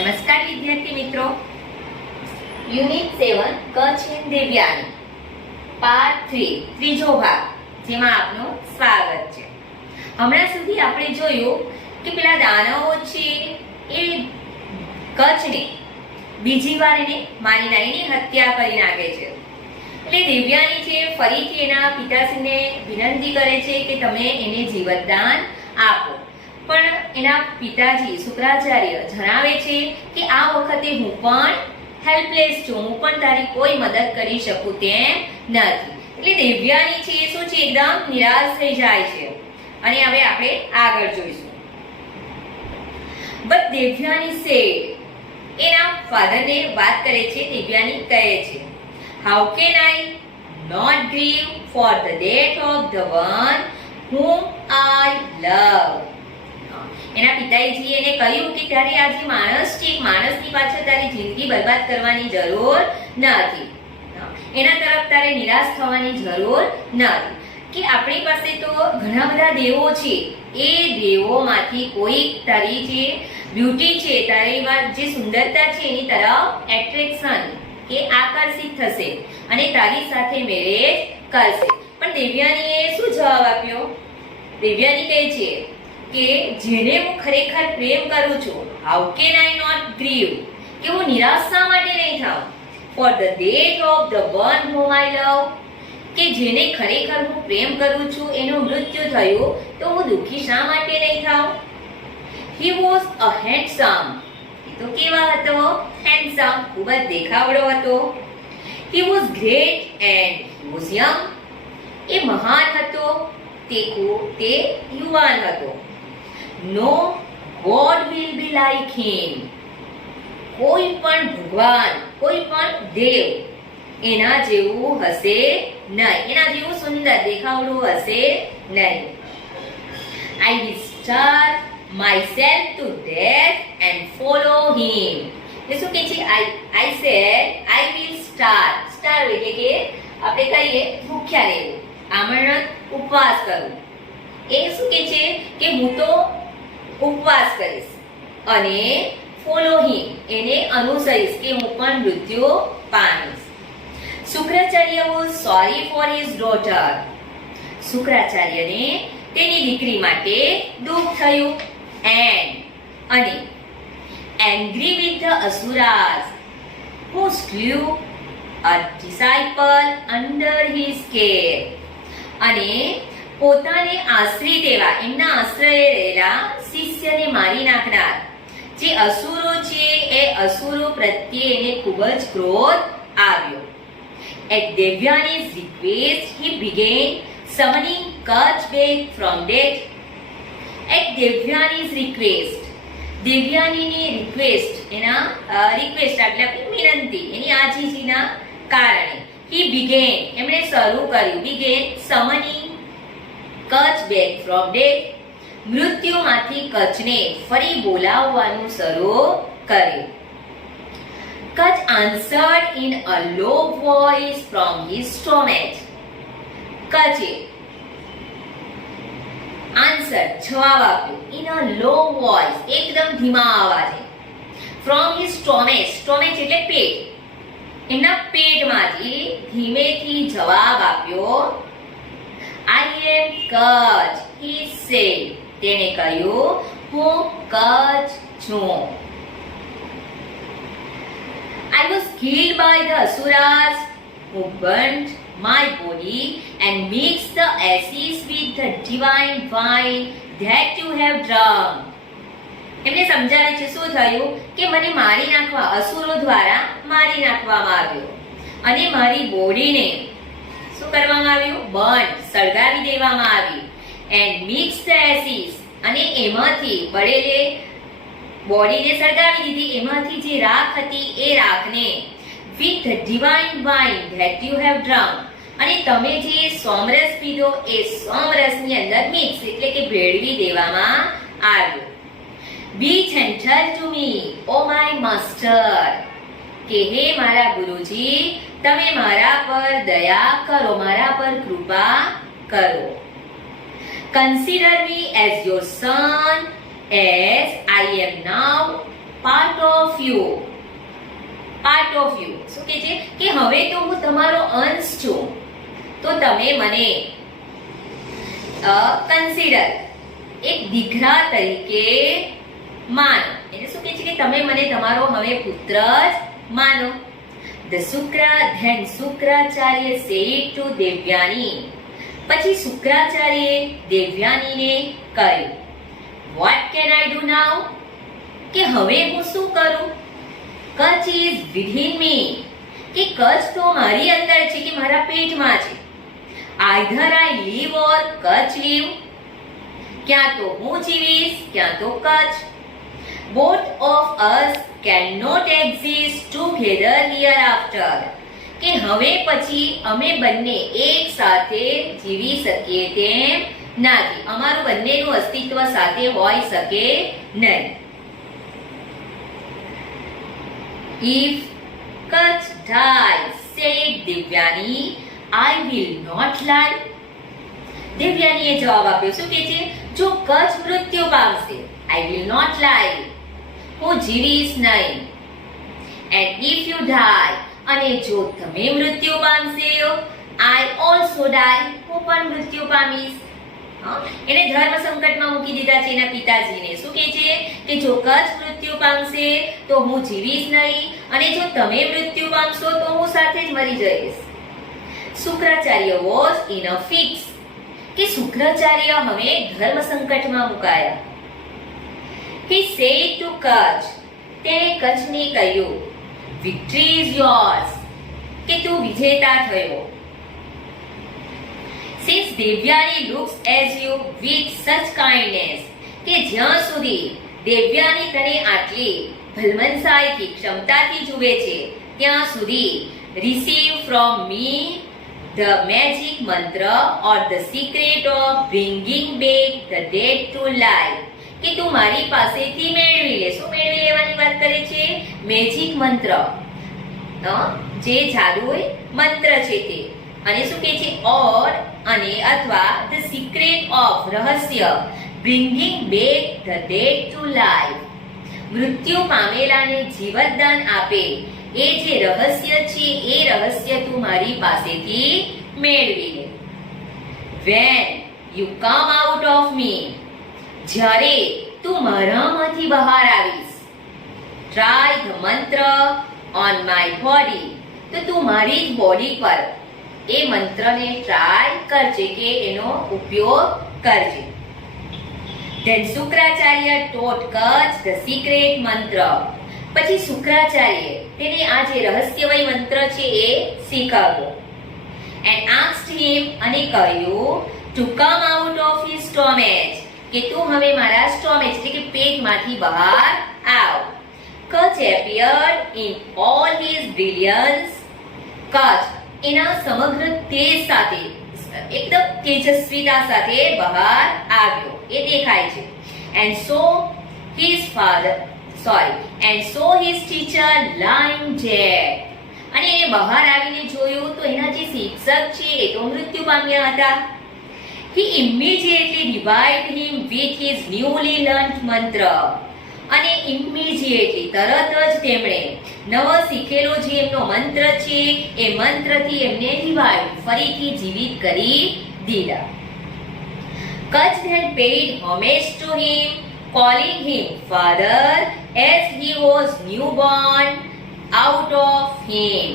નમસ્કાર વિદ્યાર્થી મિત્રો, unit 7 Kutch and Devyani part 3 ત્રીજો ભાગ જેમાં આપનું સ્વાગત છે। હમણાં સુધી આપણે જોયું કે પેલા દાનવો છે એ કચ્છને બીજી વાર એને મારી નાખીને હત્યા કરી નાખે છે। એટલે દેવ્યાની છે ફરીથી એના પિતાશ્રીને વિનંતી કરે છે કે તમે એને જીવતદાન આપો, પણ એના પિતાજી શુક્રાચાર્ય જણાવે છે કે આ વખતે હું પણ હેલ્પલેસ છું, હું પણ તારી કોઈ મદદ કરી શકું તેમ નથી। એટલે દેવ્યાની છે શું છે એકદમ નિરાશ થઈ જાય છે અને હવે આપણે આગળ જોઈશું। બટ દેવ્યાની સેડ, એના ફાધરને વાત કરે છે, દેવ્યાની કહે છે how can I not grieve for the death of the one whom I love। એના પિતાજી એને કહ્યું કે તારે આ જે માણસ છે, માણસની પાછળ તારી જિંદગી બરબાદ કરવાની જરૂર નથી, એના તરફ તારે નિરાશ થવાની જરૂર નથી કે આપણી પાસે તો ઘણા બધા દેવો છે, એ દેવોમાંથી કોઈ તારી જે બ્યુટી છે, તારી જે સુંદરતા છે એની તરફ એટ્રેક્શન કે આકર્ષિત થશે અને તારી સાથે મેરેજ કરશે। પણ દેવ્યાનીએ શું જવાબ આપ્યો? દેવ્યાની કહે છે કે જેને હું ખરેખર પ્રેમ કરું છું, how can I not grieve, કે હું નિરાશ શા માટે નહીં થાઉં, for the death of the one whom I love, કે જેને ખરેખર હું પ્રેમ કરું છું એનું મૃત્યુ થયું તો હું દુઃખી શા માટે નહીં થાઉં। He was a handsome, એ તો કેવા હતો? હેન્ડસમ, ખૂબ જ દેખાવડો હતો। He was great and he was young, એ મહાન હતો, તે યુવાન હતો। No God will be like him, કોઈ પણ ભગવાન, કોઈ પણ દેવ એના જેવું હશે નહીં, એના જેવું સુંદર દેખાવડું હશે નહીં। I will starve myself to death and follow him, એ શું કહે છે? I said I will starve, starve એટલે કે આપણે કહીએ ભૂખ્યા રહેવું, આમરણ ઉપવાસ કરવું। એ શું કહે છે કે હું તો ઉપવાસ કરીશ અને ફોલો હિમ, એને અનુસરીશ કે હું પણ મૃત્યુ પામીશ। Shukracharya was sorry for his daughter, શુક્રાચાર્યને તેની દીકરી માટે દુઃખ થયું। અને angry with the asuras who slew a disciple under his care, અને પોતાને આશ્રિત એવા એમના આશ્રયે રહેલા શિષ્યને મારી નાખનાર જે અસુરો છે એ અસુરો પ્રત્યે એને ખૂબ જ ક્રોધ આવ્યો। At Devyani's request he began summoning Kutch back from death. At Devyani's request, દેવ્યાનીની રિક્વેસ્ટ, એના રિક્વેસ્ટ એટલે વિનંતી, એની આજીજીના કારણે he began, એમણે શરૂ કર્યું, began summoning Kutch back from death, મૃત્યુમાંથી કચ્છને ફરી બોલાવવાનું શરૂ કર્યું। Kutch answered in a low voice from his stomach. કચ્છે આન્સર જવાબ આપ્યો in a low voice, એકદમ ધીમા અવાજે, from his stomach, stomach એટલે પેટ, એમના પેટમાંથી ધીમેથી જવાબ આપ્યો। I am Kutch, he said, તેણે કહ્યું હું કચ્છ છું। I was killed by the asuras who burnt my body and mixed the ashes with the divine wine that you have drunk. એમને સમજાવે છે શું થયું કે મને મારી નાખવા, અસુરો દ્વારા મારી નાખવામાં આવ્યો અને મારી બોડીને શું કરવામાં આવ્યું? બર્ન, સળગાવી દેવામાં આવી। એન્ડ મિક્સ ધ એસિસ, અને એમાંથી બળેલે બોડીને સળગાવી દીધી, એમાંથી જે રાખ હતી એ રાખને with the divine wine that you have drunk, અને તમે જે સોમરસ પીધો એ સોમરસની અંદર મિક્સ એટલે કે ભેળવી દેવામાં આવ્યો। Be gentle to me, O my master, કે હે મારા ગુરુજી તમે મારા પર દયા કરો, મારા પર કૃપા કરો। Consider me as your son as I am now part of you. Part of you શું કે છે કે હવે તો હું તમારો અંશ છું, તો તમે મને કન્સિડર એક દીકરા તરીકે માનો. એટલે શું કે છે કે તમે મને તમારો હવે પુત્ર જ માનો. then Shukracharya said to Devyani. પછી શુક્રાચાર્યએ દેવયાનીને કહ્યું, what can I do now? કે હવે હું શું કરું? Kutch is within me. કે કચ્છ તો મારી અંદર છે, કે મારા પેટમાં છે. either I live or Kutch live. ક્યાં તો હું જીવીશ, ક્યાં તો Kutch. both of us cannot exist together hereafter. કે હવે પછી અમે બંને એક સાથે જીવી શકીએ તેમ નથી. અમારું બંનેનું અસ્તિત્વ સાથે હોઈ શકે નહીં. if Kutch dies, said Devyani, I will not lie. દેવયાનીએ જવાબ આપ્યો. શું કહે છે? જો કચ્છ મૃત્યુ પામશે, I will not lie. હું જીવીશ નહીં. and if you die, અને જો તમે મૃત્યુ પામશે, I also die. હું પણ મૃત્યુ પામીશ. એને ધર્મ સંકટમાં મૂકી દીધા છે એના પિતાજીને. શું કહે છે કે જો કચ્છ મૃત્યુ પામશે તો હું જીવીશ નહીં, અને જો તમે મૃત્યુ પામશો તો હું સાથે જ મરી જઈશ. Shukracharya was in a fix. કે શુક્રાચાર્ય હવે ધર્મ સંકટમાં મુકાયા. He said to Kutch, તેણે કચ્છને કહ્યું, victory is yours. કે તું વિજેતા થયો. Since Devyani looks at you with such kindness, કે જ્યાં સુધી દેવયાની તને આટલી ભલમનસાઈથી ક્ષમતાથી જુએ છે ત્યાં સુધી receive from me the magic mantra or the secret of bringing back the dead to life. કે તું મારી પાસેથી મેળવી લે. શું મેળવી લેવાની વાત કરે છે? મેજિક મંત્ર, જે જાદુઈ મંત્ર છે તે. અને શું કહે છે? ઓર અને અથવા ધ સિક્રેટ ઓફ રહસ્ય bringing back the dead to life. મૃત્યુ પામેલાને જીવતદાન આપે એ જે રહસ્ય છે એ રહસ્ય તું મારી પાસેથી મેળવી લે. when you come out of me, જ્યારે તું મારામાંથી બહાર આવીશ, try the mantra on my body. તો તું મારી જ બોડી પર એ મંત્રને ટ્રાય કરજે, કે એનો ઉપયોગ કરજે. then Shukracharya taught Kutch the secret mantra. પછી શુક્રાચાર્યએ તેને આ જે રહસ્યમય મંત્ર છે એ શીખવ્યો. and asked him, અને કહ્યું, to come out of his stomach. કે તું હવે મારા સ્ટોમેચ એટલે કે પેટમાંથી બહાર આવ. Kutch appeared in all his brilliance. Kutch એના સમગ્ર તેજ સાથે, એકદમ તેજસ્વીતા સાથે બહાર આવ્યો એ દેખાય છે. and so his teacher lying dead. અને એ બહાર આવીને જોયું તો એના જે શિક્ષક છે એ તો મૃત્યુ પામ્યા હતા. he immediately revived him with his newly learnt mantra. અને ઇમિડિયેટલી તરત જ તેમણે નવો શીખેલો જે એમનો મંત્ર છે એ મંત્રથી એમને રિવાઇવ ફરીથી જીવિત કરી દીધા. Kutch then paid homage to him, calling him father as he was newborn out of him.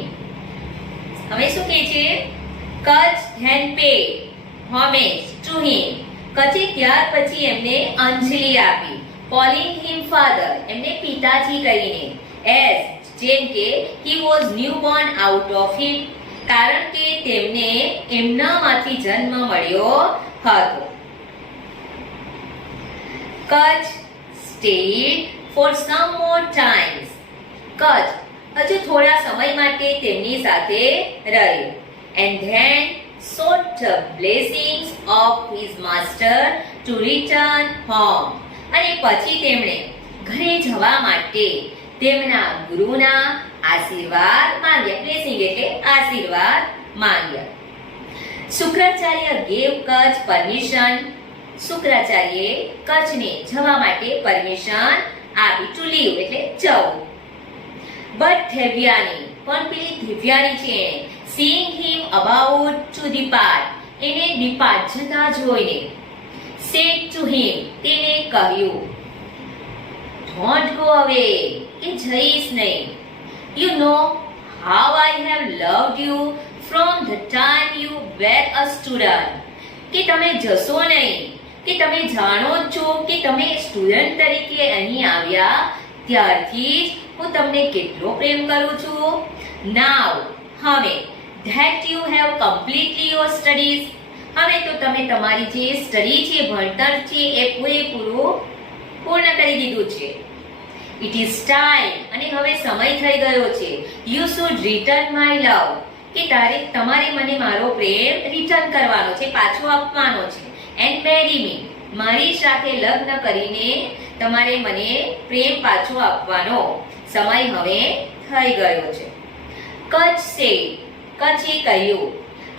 હવે શું કહે છે? Kutch then paid homage to him. કચ્છે ત્યાર પછી એમને અંજલિ આપી. calling him father, એમને પિતાજી કહીને. as, જેમ કે he was newborn out of him, કારણ કે તેમને એમનામાંથી જન્મ મળ્યો હતો. Kutch stayed for some more times. Kutch હજુ થોડા સમય માટે તેમની સાથે રહ્યો. and then sought the blessings of his master to return home. અને પછી તેમણે ઘરે જવા માટે તેમના ગુરુના આશીર્વાદ માંગ્યા. બ્લેસિંગ એટલે આશીર્વાદ માંગ્યા. શુક્રાચાર્ય gave Kutch permission શુક્રાચાર્યએ કચ્છને જવા માટે પરમિશન આપી, ટુ લીવ એટલે જવું. બટ દેવ્યાની, પણ પેલી દેવ્યાની છે, seeing him about to depart, એને depart જતા જોઈને, said to him, તેને કહ્યું, don't go away, કે જઈશ નહીં. You know how I have loved you from the time you were a student, કે તમે જશો નહીં, કે તમે જાણો જ છો કે તમે સ્ટુડન્ટ તરીકે અહીં આવ્યા ત્યારથી જ હું તમને કેટલો પ્રેમ કરું છું. Now, હવે, that you have completely your studies, હવે તો તમે તમારી જે સ્ટડી છે, ભણતર છે, એ પૂરેપૂરું પૂર્ણ કરી દીધું છે. It is time, અને હવે સમય થઈ ગયો છે. You should return my love, કે તમારે મને મારો પ્રેમ રિટર્ન કરવાનો છે, પાછો આપવાનો છે. And marry me, મારી સાથે લગ્ન કરીને તમારે મને પ્રેમ પાછો આપવાનો સમય હવે થઈ ગયો છે. કચ્છ said, કચ્છે કહ્યું,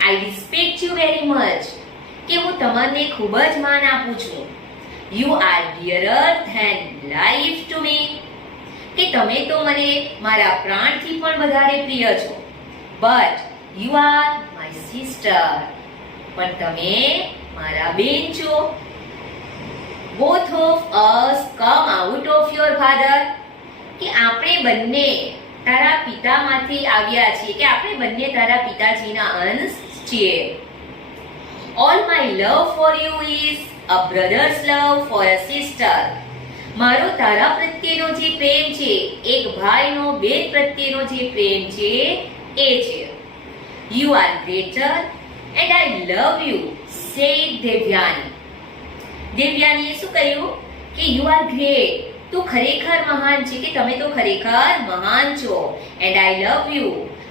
I respect you very much, કે હું તમને ખૂબ જ માન આપું છું. You are dearer than life to me, કે તમે તો મને મારા પ્રાણથી પણ વધારે પ્રિય છો. But you are my sister, પણ તમે મારા બેન છો. Both of us come out of your father, કે આપણે બંને તારા પિતામાંથી આવ્યા છીએ, કે આપણે બંને તારા પિતાજીના અંશ છીએ. All my love for you is a brother's love for a sister, મારો તારા પ્રત્યેનો જે પ્રેમ છે, એક ભાઈનો બેન પ્રત્યેનો જે પ્રેમ છે એ છે. You are greater and I love you, said Devyani. દેવ્યાનીએ શું કહ્યું કે you are great, તું ખરેખર મહાન છે, કે તમે તો ખરેખર મહાન છો. And I love you,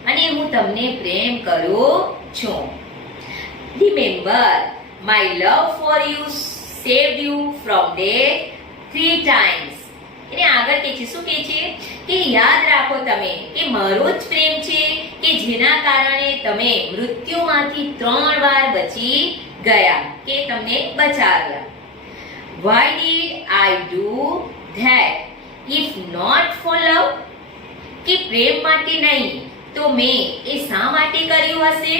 અને હું તમને પ્રેમ કરું છું. Remember, my love for you saved you from death 3 times. એને આગળ કહે છે, શું કહે છે કે યાદ રાખો તમે કે મારો જ પ્રેમ છે કે જેના કારણે તમે મૃત્યુમાંથી 3 વાર બચી ગયા, કે તમને બચાવ્યા. Why did I do that if not for love? કે પ્રેમ માટે નહીં તો મેં એ શા માટે કર્યું હશે?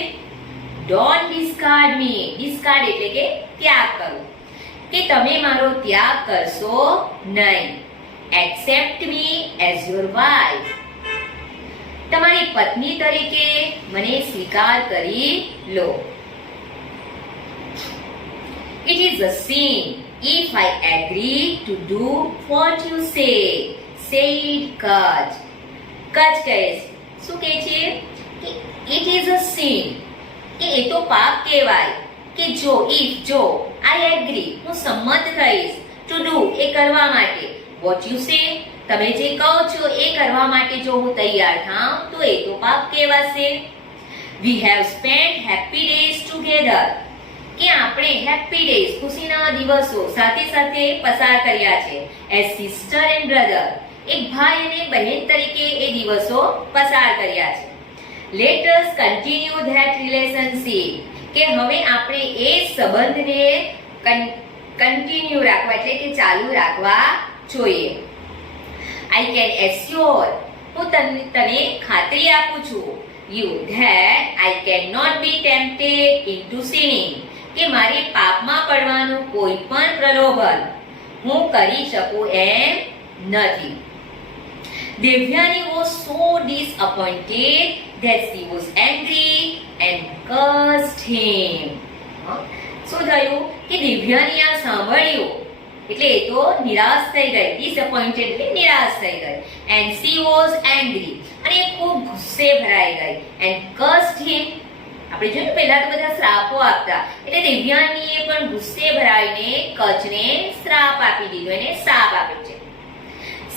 Don't discard me, discard એટલે કે ત્યાગ કરો, કે તમે મારો ત્યાગ કરશો નહીં. Accept me as your wife, તમારી પત્ની તરીકે મને સ્વીકાર કરી લો. It is a sin if I agree to do what you say, said Kach. Kach કહે છે, શું કહે છે કે it is a sin, કે એ તો પાપ કહેવાય, કે જો I agree, હું સંમત થઈશ, to do એ કરવા માટે, what you say તમે જે કહો છો એ કરવા માટે જો હું તૈયાર થાઉં તો એ તો પાપ કહેવાશે. We have spent happy days together, કે આપણે હેપી ડેઝ ખુશીના દિવસો સાથે સાથે પસાર કર્યા છે. As sister and brother, એક ભાઈ અને બહેન તરીકે એ દિવસો પસાર કર્યા છે. Let us continue that relationship, કે હવે આપણે એ સંબંધને કન્ટિન્યુ રાખવા એટલે કે ચાલુ રાખવા જોઈએ. I can assure, હું તને ખાતરી આપું છું, you that I cannot be tempted into sinning, કે મારી પાપમાં પડવાનું કોઈ પણ પ્રલોભન હું કરી શકું એમ નથી. Devyani was so disappointed that she was angry and cursed him. શું થયું કે દેવ્યાની આ સાંભળ્યું એટલે એ તો નિરાશ થઈ ગઈ. ડિસઅપોઇન્ટેડ એટલે નિરાશ થઈ ગઈ. And she was angry, અને એ ખૂબ ગુસ્સે ભરાઈ ગઈ. And cursed him, આપણે જોયું પહેલા તો બધા શ્રાપો આપતા, એટલે દેવ્યાનીએ પણ ગુસ્સે ભરાઈને કચ્છને શ્રાપ આપી દીધો, એને શાપ આપ્યો છે.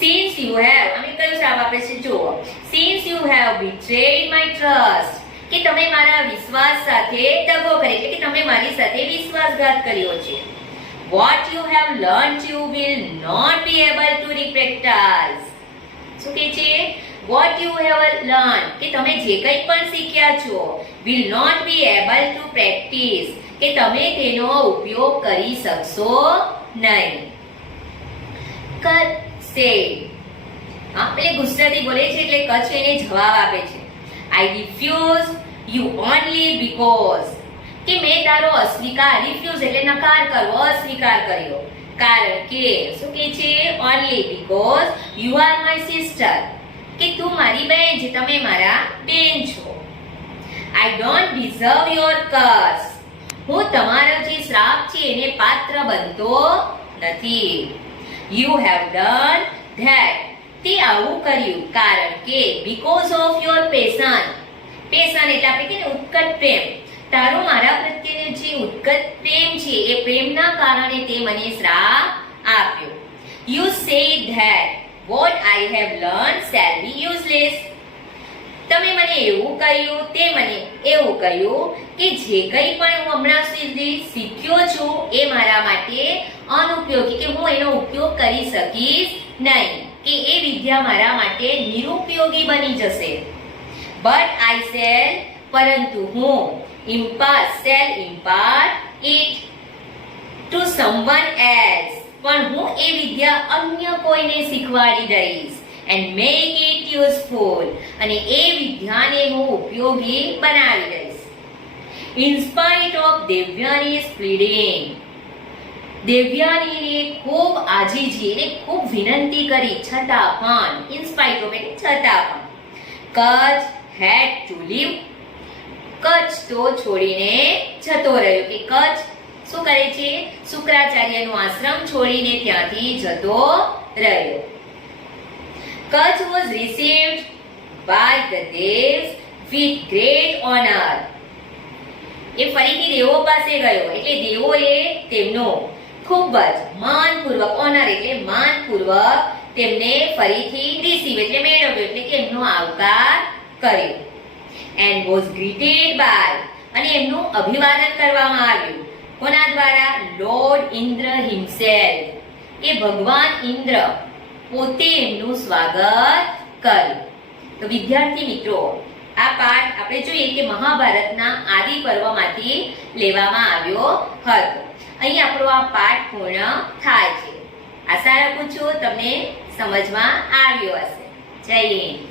Since you have, અમે કયો શ્રાપ આપે છે જુઓ. Since you have betrayed my trust, કે તમે મારા વિશ્વાસ સાથે દગો કર્યો, એટલે કે તમે મારી સાથે વિશ્વાસઘાત કર્યો છે. What you have learned you will not be able to repractice. શું કહે છે? What you have learned, કે તમે જે કંઈ પણ શીખ્યા છો, will not be able to practice, કે તમે તેનો ઉપયોગ કરી શકશો નહીં. કચ્છ said, એટલે ગુસ્સાથી બોલે છે એટલે કચ્છ એને જવાબ આપે છે. I refuse you only because, કે મેં તારો અસ્વીકાર, રિફ્યુઝ એટલે નકાર કરવો, અસ્વીકાર કર્યો. કારણ કે શું કહે છે? only because you are my sister, કે તું મારી બહેન છે, તમે મારા બેન છો. I don't deserve your curse, હું તમારો જે શ્રાપ છે એને પાત્ર બનતો નથી. You have done that, તે આવું કર્યું કારણ કે because of your passion, passion એટલે આપણે કહીએ ને ઉત્કટ પ્રેમ, તારો મારા પ્રત્યેનો જે ઉત્કટ પ્રેમ છે એ પ્રેમના કારણે તે મને શ્રાપ આપ્યો. You say that what I have learned shall be useless, તમે મને એવું કહ્યું, તે મને એવું કહ્યું કે જે કંઈ પણ હું હમણાં સુધી શીખ્યો છું એ મારા માટે અનુપયોગી, કે હું એનો ઉપયોગ કરી શકીશ નહીં, કે એ વિદ્યા મારા માટે નિરુપયોગી બની જશે. But I shall, પરંતુ હું shall impart it to someone else, પણ હું એ વિદ્યા અન્ય કોઈને શીખવાડી દઈશ. And make it useful, અને એ વિદ્યાને હું ઉપયોગી બનાવી દઈશ. In spite of દેવ્યાની's pleading, દેવ્યાનીને ખૂબ આજીજી એટલે ખૂબ વિનંતી કરી છતાં પણ, in spite of એટલે છતાં પણ, Kutch had to leave, Kutch તો છોડીને જતો રહ્યો, કે કચ્છ શું કરે છે? શુક્રાચાર્યનો આશ્રમ છોડીને ત્યાંથી જતો રહ્યો. Kutch was received by the Devs with great honor, એ ફરીથી દેવો પાસે ગયો એટલે દેવોએ તેમનો ખૂબ જ માનપૂર્વક, ઓનર એટલે માનપૂર્વક તેમને ફરીથી રિસીવ એટલે મેળવ્યો, એટલે કે એમનો આવકાર કર્યો. And was greeted by, અને એમનું અભિવાદન કરવામાં આવ્યું. કોના દ્વારા? Lord Indra himself, કે ભગવાન ઇન્દ્ર પોતે એમનું સ્વાગત કર્યું. તો વિદ્યાર્થી મિત્રો, આ પાઠ આપણે જોઈએ કે મહાભારતના આદિ પર્વમાંથી લેવામાં આવ્યો હતો. અહીં આપણો આ પાઠ પૂર્ણ થાય છે. આશા રાખું છું તમને સમજમાં આવ્યો હશે. જય હિન્દ.